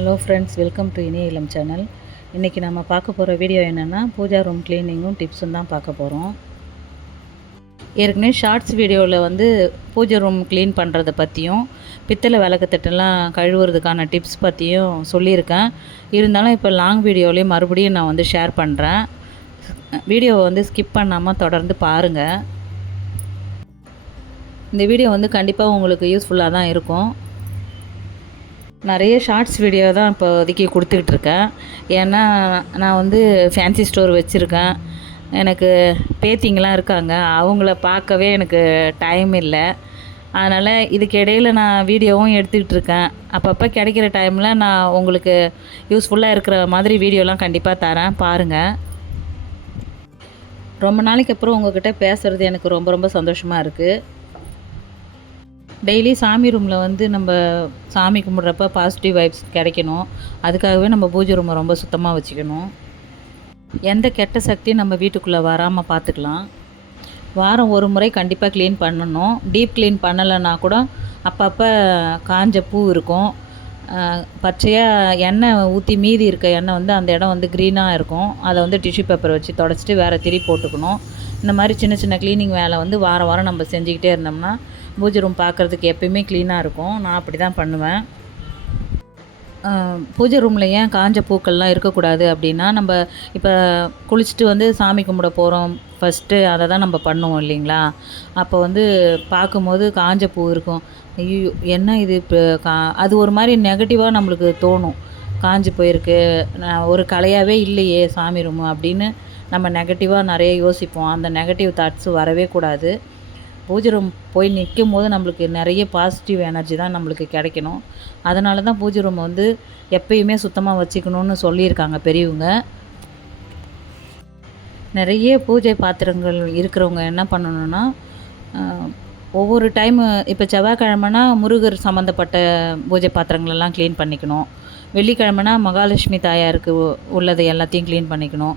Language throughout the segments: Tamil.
ஹலோ ஃப்ரெண்ட்ஸ், வெல்கம் டு இனிய இளம் சேனல். இன்றைக்கி நம்ம பார்க்க போகிற வீடியோ என்னென்னா பூஜா ரூம் க்ளீனிங்கும் டிப்ஸும் தான் பார்க்க போகிறோம். ஏற்கனவே ஷார்ட்ஸ் வீடியோவில் பூஜை ரூம் க்ளீன் பண்ணுறதை பற்றியும் பித்தளை விளக்குத்தட்டெல்லாம் கழுவுறதுக்கான டிப்ஸ் பற்றியும் சொல்லியிருக்கேன். இருந்தாலும் இப்போ லாங் வீடியோலேயே மறுபடியும் நான் ஷேர் பண்ணுறேன். வீடியோவை ஸ்கிப் பண்ணாமல் தொடர்ந்து பாருங்கள். இந்த வீடியோ கண்டிப்பாக உங்களுக்கு யூஸ்ஃபுல்லாக தான் இருக்கும். நிறைய ஷார்ட்ஸ் வீடியோ தான் இப்போதைக்கு கொடுத்துக்கிட்ருக்கேன். ஏன்னா நான் ஃபேன்சி ஸ்டோர் வச்சுருக்கேன். எனக்கு பேத்திங்கெலாம் இருக்காங்க. அவங்கள பார்க்கவே எனக்கு டைம் இல்லை. அதனால் இதுக்கு இடையில் நான் வீடியோவும் எடுத்துக்கிட்டு இருக்கேன். அப்பப்போ கிடைக்கிற டைமில் நான் உங்களுக்கு யூஸ்ஃபுல்லாக இருக்கிற மாதிரி வீடியோலாம் கண்டிப்பாக தரேன், பாருங்கள். ரொம்ப நாளைக்கு அப்புறம் உங்கள்கிட்ட பேசுகிறது எனக்கு ரொம்ப ரொம்ப சந்தோஷமாக இருக்குது. டெய்லி சாமி ரூமில் நம்ம சாமி கும்பிட்றப்ப பாசிட்டிவ் வைப்ஸ் கிடைக்கணும். அதுக்காகவே நம்ம பூஜை ரூமை ரொம்ப சுத்தமாக வச்சுக்கணும். எந்த கெட்ட சக்தியும் நம்ம வீட்டுக்குள்ளே வராமல் பார்த்துக்கலாம். வாரம் ஒரு முறை கண்டிப்பாக க்ளீன் பண்ணணும். டீப் க்ளீன் பண்ணலைன்னா கூட அப்பப்போ காஞ்ச பூ இருக்கும். பச்சையாக எண்ணெய் ஊற்றி மீதி இருக்க எண்ணெய் அந்த இடம் க்ரீனாக இருக்கும். அதை டிஷ்யூ பேப்பர் வச்சு தொடச்சிட்டு வேறு திரி போட்டுக்கணும். இந்த மாதிரி சின்ன சின்ன க்ளீனிங் வேலை வாரம் வாரம் நம்ம செஞ்சுக்கிட்டே இருந்தோம்னா பூஜை ரூம் பார்க்குறதுக்கு எப்பயுமே க்ளீனாக இருக்கும். நான் அப்படி தான் பண்ணுவேன். பூஜை ரூமில் ஏன் காஞ்ச பூக்கள்லாம் இருக்கக்கூடாது அப்படின்னா, நம்ம இப்போ குளிச்சுட்டு சாமி கும்பிட போகிறோம் ஃபஸ்ட்டு, அதை தான் நம்ம பண்ணுவோம் இல்லைங்களா? அப்போ பார்க்கும்போது காஞ்ச பூ இருக்கும். ஐயோ, என்ன இது இப்போ அது ஒரு மாதிரி நெகட்டிவாக நம்மளுக்கு தோணும். காஞ்சி போயிருக்கு, ஒரு கலையாகவே இல்லையே சாமி ரூமு அப்படின்னு நம்ம நெகட்டிவாக நிறைய யோசிப்போம். அந்த நெகட்டிவ் தாட்ஸ் வரவே கூடாது. பூஜை ரூம் போய் நிற்கும் போது நம்மளுக்கு நிறைய பாசிட்டிவ் எனர்ஜி தான் நம்மளுக்கு கிடைக்கணும். அதனால தான் பூஜை ரூம் எப்பயுமே சுத்தமாக வச்சுக்கணுன்னு சொல்லியிருக்காங்க பெரியவங்க. நிறைய பூஜை பாத்திரங்கள் இருக்கிறவங்க என்ன பண்ணணுன்னா, ஒவ்வொரு டைமு இப்போ செவ்வாய்க்கிழமைனா முருகர் சம்மந்தப்பட்ட பூஜை பாத்திரங்களெல்லாம் க்ளீன் பண்ணிக்கணும். வெள்ளிக்கிழமைனா மகாலட்சுமி தாயாருக்கு உள்ளது எல்லாத்தையும் க்ளீன் பண்ணிக்கணும்.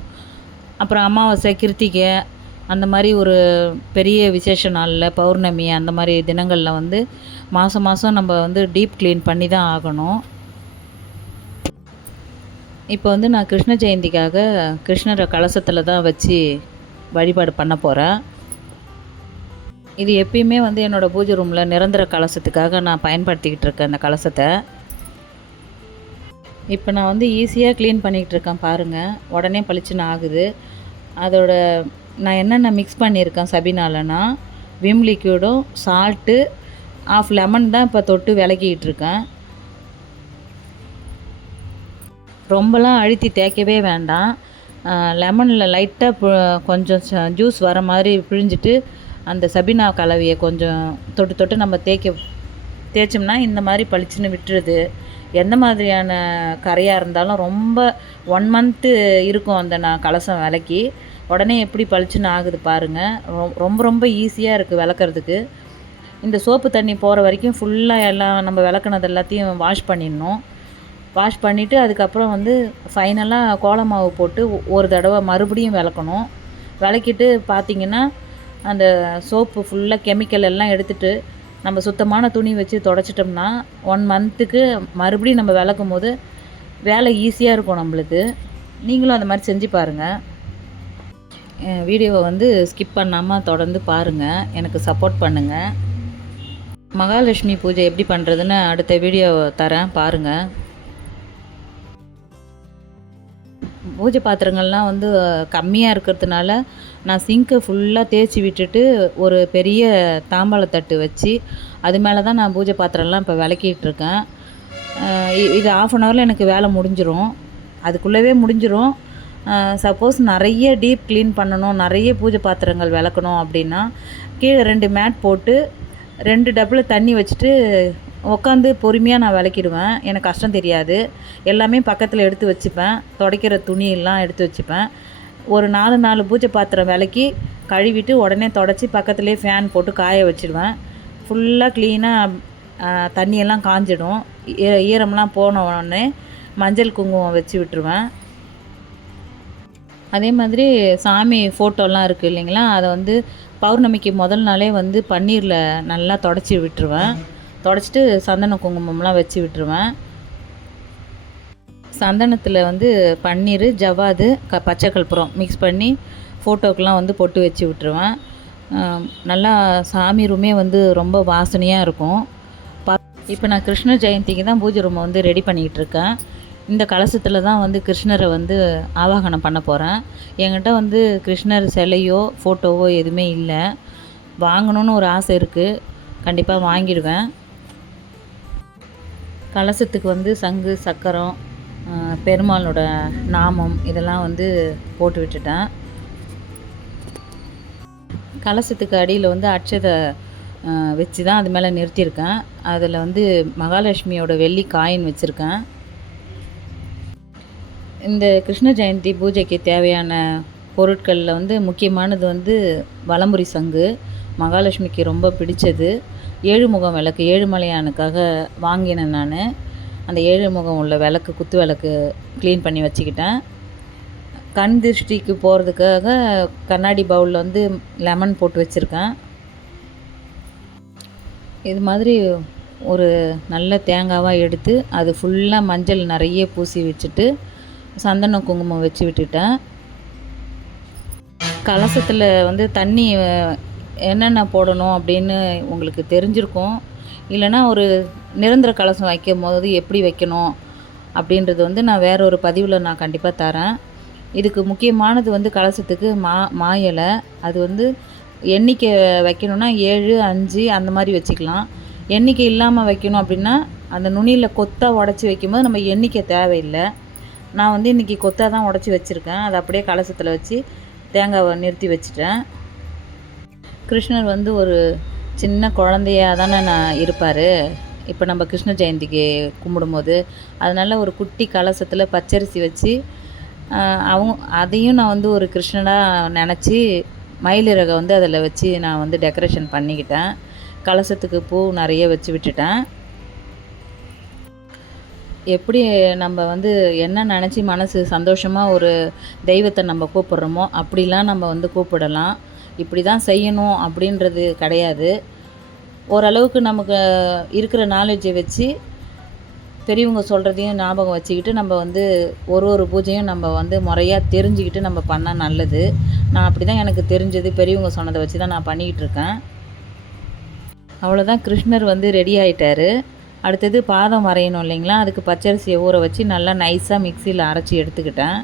அப்புறம் அமாவாசை, கிருத்திகை அந்த மாதிரி ஒரு பெரிய விசேஷ நாளில், பௌர்ணமி அந்த மாதிரி தினங்களில் மாதம் மாதம் நம்ம டீப் க்ளீன் பண்ணி தான் ஆகணும். இப்போ நான் கிருஷ்ண ஜெயந்திக்காக கிருஷ்ணரை கலசத்தில் தான் வச்சு வழிபாடு பண்ண போகிறேன். இது எப்பயுமே என்னோடய பூஜை ரூமில் நிரந்தர கலசத்துக்காக நான் பயன்படுத்திக்கிட்டு இருக்கேன் அந்த கலசத்தை. இப்போ நான் ஈஸியாக க்ளீன் பண்ணிக்கிட்டு இருக்கேன் பாருங்கள். உடனே பளிச்சுன்னு ஆகுது. அதோட நான் என்னென்ன மிக்ஸ் பண்ணியிருக்கேன் சபீனாலனா, விம் லிக்யூடும் சால்ட்டு, ஆஃப் லெமன் தான் இப்போ தொட்டு விளக்கிக்கிட்டு இருக்கேன். ரொம்பலாம் அழுத்தி தேய்க்கவே வேண்டாம். லெமனில் லைட்டாக கொஞ்சம் ஜூஸ் வர மாதிரி பிழிஞ்சிட்டு அந்த சபீனா கலவையை கொஞ்சம் தொட்டு தொட்டு நம்ம தேய்ச்சோம்னா இந்த மாதிரி பளிச்சுன்னு விட்டுருது. எந்த மாதிரியான கரையாக இருந்தாலும் ரொம்ப 1 மந்த்து இருக்கும் நான் கலசம் விளக்கி. உடனே எப்படி பளிச்சுன்னு ஆகுது பாருங்கள். ரொம்ப ரொம்ப ஈஸியாக இருக்குது விளக்குறதுக்கு. இந்த சோப்பு தண்ணி போகிற வரைக்கும் ஃபுல்லாக எல்லாம் நம்ம விளக்குனது எல்லாத்தையும் வாஷ் பண்ணிடணும். வாஷ் பண்ணிவிட்டு அதுக்கப்புறம் ஃபைனலாக கோல மாவு போட்டு ஒரு தடவை மறுபடியும் விளக்கணும். விளக்கிட்டு பார்த்திங்கன்னா அந்த சோப்பு ஃபுல்லாக கெமிக்கல் எல்லாம் எடுத்துகிட்டு நம்ம சுத்தமான துணி வச்சு தொடச்சிட்டோம்னா 1 மந்த்துக்கு மறுபடியும் நம்ம விளக்கும் போது வேலை ஈஸியாக இருக்கும் நம்மளுக்கு. நீங்களும் அந்த மாதிரி செஞ்சு பாருங்கள். வீடியோவை ஸ்கிப் பண்ணாமல் தொடர்ந்து பாருங்கள், எனக்கு சப்போர்ட் பண்ணுங்கள். மகாலட்சுமி பூஜை எப்படி பண்ணுறதுன்னு அடுத்த வீடியோ தரேன், பாருங்கள். பூஜை பாத்திரங்கள்லாம் கம்மியாக இருக்கிறதுனால நான் சிங்கை ஃபுல்லாக தேய்ச்சி விட்டுட்டு ஒரு பெரிய தாம்பாளத்தட்டு வச்சு அது மேலே தான் நான் பூஜை பாத்திரம்லாம் இப்போ விளக்கிட்டுருக்கேன். இது 1/2 அன் ஹவரில் எனக்கு வேலை முடிஞ்சிடும். அதுக்குள்ளவே முடிஞ்சிடும். சப்போஸ் நிறைய டீப் க்ளீன் பண்ணணும், நிறைய பூஜை பாத்திரங்கள் விளக்கணும் அப்படின்னா கீழே 2 மேட் போட்டு 2 டப்பில் தண்ணி வச்சுட்டு உட்காந்து பொறுமையாக நான் விளக்கிடுவேன். எனக்கு கஷ்டம் தெரியாது. எல்லாமே பக்கத்தில் எடுத்து வச்சுப்பேன். துடைக்கிற துணியெல்லாம் எடுத்து வச்சுப்பேன். ஒரு 4 பூஜை பாத்திரம் விளக்கி கழுவிட்டு உடனே தொடச்சி பக்கத்துலேயே ஃபேன் போட்டு காய வச்சுடுவேன். ஃபுல்லாக க்ளீனாக தண்ணியெல்லாம் காஞ்சிடும். ஈரம்லாம் போன உடனே மஞ்சள் குங்குமம் வச்சு விட்டுருவேன். அதே மாதிரி சாமி ஃபோட்டோலாம் இருக்குது இல்லைங்களா, அதை பௌர்ணமிக்கு முதல் நாளே பன்னீரில் நல்லா தொடச்சி விட்டுருவேன். தொடச்சிட்டு சந்தன குங்குமம்லாம் வச்சு விட்டுருவேன். சந்தனத்தில் வந்து பன்னீர், ஜவ்வாது, பச்சை கற்பூரம் மிக்ஸ் பண்ணி ஃபோட்டோக்கெலாம் வந்து பொட்டு வச்சு விட்டுருவேன். நல்லா சாமி ரூமே வந்து ரொம்ப வாசனையாக இருக்கும். இப்போ நான் கிருஷ்ண ஜெயந்திக்கு தான் பூஜை ரூமை வந்து ரெடி பண்ணிகிட்ருக்கேன். இந்த கலசத்தில் தான் வந்து கிருஷ்ணரை வந்து ஆவாகனம் பண்ண போகிறேன். என்கிட்ட வந்து கிருஷ்ணர் சிலையோ ஃபோட்டோவோ எதுவுமே இல்லை. வாங்கணுன்னு ஒரு ஆசை இருக்குது, கண்டிப்பாக வாங்கிடுவேன். கலசத்துக்கு வந்து சங்கு, சக்கரம், பெருமாளோட நாமம் இதெல்லாம் வந்து போட்டு விட்டுட்டேன். கலசத்துக்கு அடியில் வந்து அட்சதை வச்சு தான் அது மேலே நிறுத்தியிருக்கேன். அதில் வந்து மகாலட்சுமியோட வெள்ளி காயின் வச்சுருக்கேன். இந்த கிருஷ்ண ஜெயந்தி பூஜைக்கு தேவையான பொருட்களில் வந்து முக்கியமானது வந்து வலம்புரி சங்கு, மகாலட்சுமிக்கு ரொம்ப பிடிச்சது. 7 முகம் விளக்கு ஏழுமலையானுக்காக வாங்கினேன் நான். அந்த 7 முகம் உள்ள விளக்கு, குத்து விளக்கு க்ளீன் பண்ணி வச்சுக்கிட்டேன். கண் திருஷ்டிக்கு போகிறதுக்காக கண்ணாடி பவுலில் வந்து லெமன் போட்டு வச்சுருக்கேன். இது மாதிரி ஒரு நல்ல தேங்காவாக எடுத்து அது ஃபுல்லாக மஞ்சள் நிறைய பூசி வச்சுட்டு சந்தனம் குங்குமம் வச்சு விட்டுட்டேன். கலசத்தில் வந்து தண்ணி என்னென்ன போடணும் அப்படின்னு உங்களுக்கு தெரிஞ்சிருக்கும். இல்லைனா ஒரு நிரந்தர கலசம் வைக்கும் போது எப்படி வைக்கணும் அப்படின்றது வந்து நான் வேற ஒரு பதிவில் நான் கண்டிப்பாக தரேன். இதுக்கு முக்கியமானது வந்து கலசத்துக்கு மா இலை. அது வந்து எண்ணிக்கை வைக்கணுன்னா 7, 5 அந்த மாதிரி வச்சுக்கலாம். எண்ணிக்கை இல்லாமல் வைக்கணும் அப்படின்னா அந்த நுனியில் கொத்தாக உடச்சி வைக்கும்போது நம்ம எண்ணிக்கை தேவையில்லை. நான் வந்து இன்றைக்கி கொத்தாக தான் உடச்சி வச்சுருக்கேன். அதை அப்படியே கலசத்தில் வச்சு தேங்காவை நிறுத்தி வச்சுட்டேன். கிருஷ்ணர் வந்து ஒரு சின்ன குழந்தையாக தானே இருப்பார் இப்போ நம்ம கிருஷ்ண ஜெயந்திக்கு கும்பிடும்போது. அதனால் ஒரு குட்டி கலசத்தில் பச்சரிசி வச்சு அதையும் நான் வந்து ஒரு கிருஷ்ணனாக நினச்சி மயிலிறகை வந்து அதில் வச்சு நான் வந்து டெக்கரேஷன் பண்ணிக்கிட்டேன். கலசத்துக்கு பூ நிறைய வச்சு விட்டுட்டேன். எப்படி நம்ம வந்து என்ன நினச்சி மனசு சந்தோஷமாக ஒரு தெய்வத்தை நம்ம கூப்பிட்றோமோ அப்படிலாம் நம்ம வந்து கூப்பிடலாம். இப்படி தான் செய்யணும் அப்படின்றது கிடையாது. ஓரளவுக்கு நமக்கு இருக்கிற நாலேஜை வச்சு பெரியவங்க சொல்கிறதையும் ஞாபகம் வச்சுக்கிட்டு நம்ம வந்து ஒரு பூஜையும் நம்ம வந்து முறையாக தெரிஞ்சுக்கிட்டு நம்ம பண்ணால் நல்லது. நான் அப்படி தான் எனக்கு தெரிஞ்சது, பெரியவங்க சொன்னதை வச்சு தான் நான் பண்ணிக்கிட்டு இருக்கேன். அவ்வளோதான், கிருஷ்ணர் வந்து ரெடி ஆகிட்டார். அடுத்தது பாதம் வரையணும் இல்லைங்களா, அதுக்கு பச்சரிசியை ஊற வச்சு நல்லா நைஸாக மிக்சியில் அரைச்சி எடுத்துக்கிட்டேன்.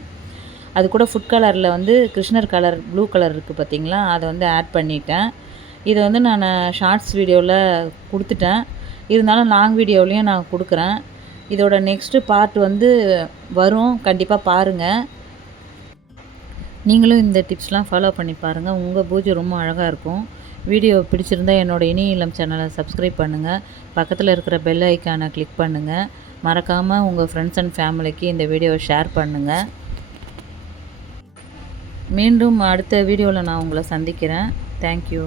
அது கூட ஃபுட் கலரில் வந்து கிருஷ்ணர் கலர் ப்ளூ கலர் இருக்குது பார்த்திங்களா, அதை வந்து ஆட் பண்ணிட்டேன். இதை வந்து நான் ஷார்ட்ஸ் வீடியோவில் கொடுத்துட்டேன், இருந்தாலும் லாங் வீடியோவிலையும் நான் கொடுக்குறேன். இதோட நெக்ஸ்ட்டு பார்ட் வந்து வரும், கண்டிப்பாக பாருங்கள். நீங்களும் இந்த டிப்ஸ்லாம் ஃபாலோ பண்ணி பாருங்கள். உங்கள் பூஜை ரொம்ப அழகாக இருக்கும். வீடியோ பிடிச்சிருந்தால் என்னோடய இனிய இல்லம் சேனலை சப்ஸ்கிரைப் பண்ணுங்கள். பக்கத்தில் இருக்கிற பெல் ஐக்கானை கிளிக் பண்ணுங்கள். மறக்காமல் உங்கள் ஃப்ரெண்ட்ஸ் அண்ட் ஃபேமிலிக்கு இந்த வீடியோவை ஷேர் பண்ணுங்கள். மீண்டும் அடுத்த வீடியோவில் நான் உங்களை சந்திக்கிறேன். தேங்க்யூ.